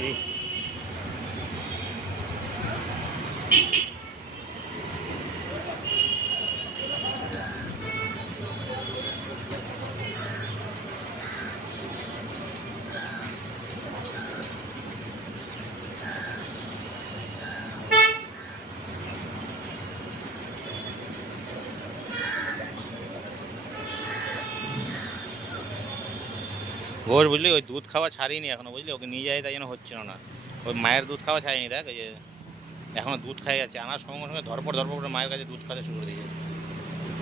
এই ওর বুঝলি ওই দুধ খাওয়া ছাড়িনি এখনো, বুঝলি ওকে নিয়ে যায় তাই জন্য হচ্ছিল না। ওই মায়ের দুধ খাওয়া ছাড়িনি, দেখ এই যে এখনো দুধ খাই যাচ্ছে, আনার সঙ্গে সঙ্গে ধরপড় ধরপড় করে মায়ের কাছে দুধ খাওয়া শুরু করে দিয়েছে।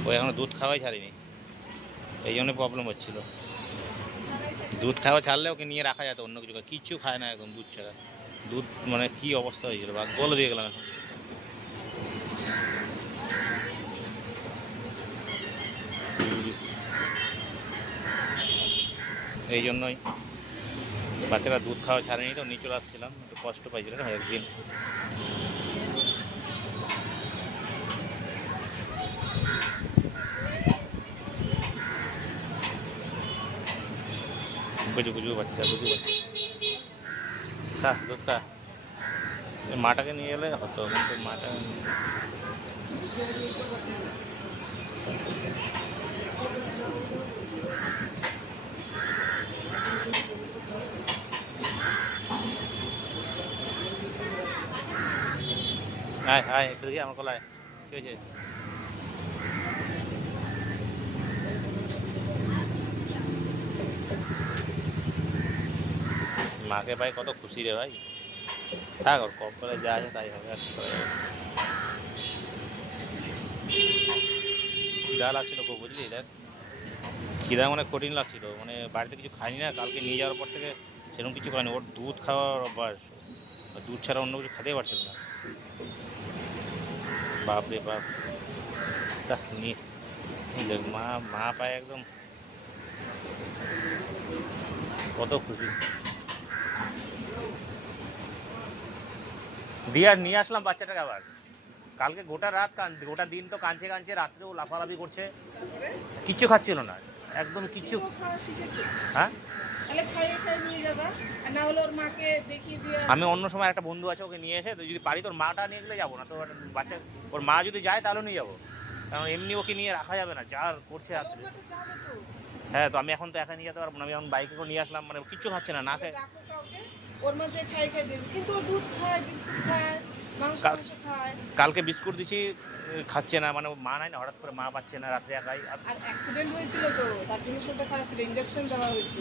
ওই এখনো দুধ খাওয়াই ছাড়িনি, এই জন্য প্রবলেম হচ্ছিল। দুধ খাওয়া ছাড়লে ওকে নিয়ে রাখা যেত, অন্য কিছু কিচ্ছু খায় না একদম দুধ ছাড়া। দুধ মানে কি অবস্থা হয়েছিল বা বলে দিয়ে গেলাম এখন। এই জন্যই বাচ্চারা দুধ খাওয়া ছাড়েনি, তো নিয়ে চলে আসছিলাম, একটু কষ্ট পাইছিল না একদিন। বুঝু বুঝু বাচ্চা, বুঝু বাচ্চা, খা দুধ খা। মাটাকে নিয়ে গেলে হতো, কিন্তু মাটা আয় আয় একটু দেখি আমার কলায় কি হয়েছে। মাকে ভাই কত খুশি রে ভাই, থাক ওর কপ করে যা আছে তাই হবে, আর কি করা যাবে। খিদা লাগছিল খুব, বুঝলি, দেখ খিদা মানে কঠিন লাগছিল, মানে বাড়িতে কিছু খাইনি না কালকে নিয়ে যাওয়ার পর থেকে, সেরকম কিছু খাইনি। ওর দুধ খাওয়ার অভ্যাস, দুধ ছাড়া অন্য কিছু খেতেই পারছিল না। বাপ রে বাপ, দেখ নিয়ে দেখ মা মা পায় একদম কত খুশি। দিয়ে আর নিয়ে আসলাম বাচ্চাটাকে আবার। কালকে গোটা রাত গোটা দিন তো কাঁদছে কাঁদছে, রাত্রেও লাফালাফি করছে, কিচ্ছু খাচ্ছিল না একদম কিচ্ছু। হ্যাঁ আমি অন্য সময় একটা বন্ধু আছে ওকে নিয়ে এসে, যদি পারি তোর মাটা নিয়ে গেলে যাবো না তো, বাচ্চা ওর মা যদি যায় তাহলে নিয়ে যাবো, কারণ এমনি ওকে নিয়ে রাখা যাবে না, যা করছে। হ্যাঁ তো আমি এখন তো একা নিয়ে যেতে পারবো না, আমি এখন বাইকে করে নিয়ে আসলাম, মানে কিচ্ছু খাচ্ছে না, না খায়। ওর মা যে খাই খাই দিন, কিন্তু ও দুধ খায়, বিস্কুট খায়, মাংস খায়। কালকে বিস্কুট দিছি, খাচ্ছে না, মানে মা নাই না, হঠাৎ করে মা পাচ্ছে না রাত্রে একাই। আর অ্যাক্সিডেন্ট হয়েছিল তো তার জন্য শরীরটা খারাপ ছিল, ইঞ্জেকশন দেওয়া হয়েছে।